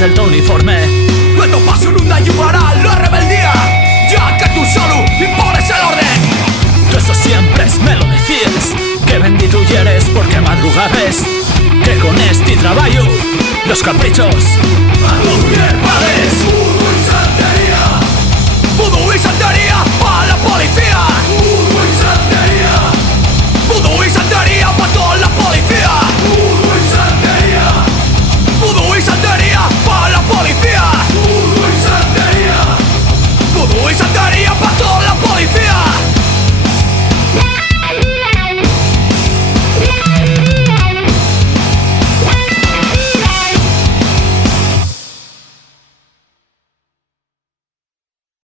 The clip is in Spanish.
ponerte el teu uniforme. La tu pasión un ayudará la rebeldía, ya que tú solo impones el orden. Tú eso siempre me lo decías, que bendito eres porque madrugabes, que con este trabajo los caprichos a tu padres.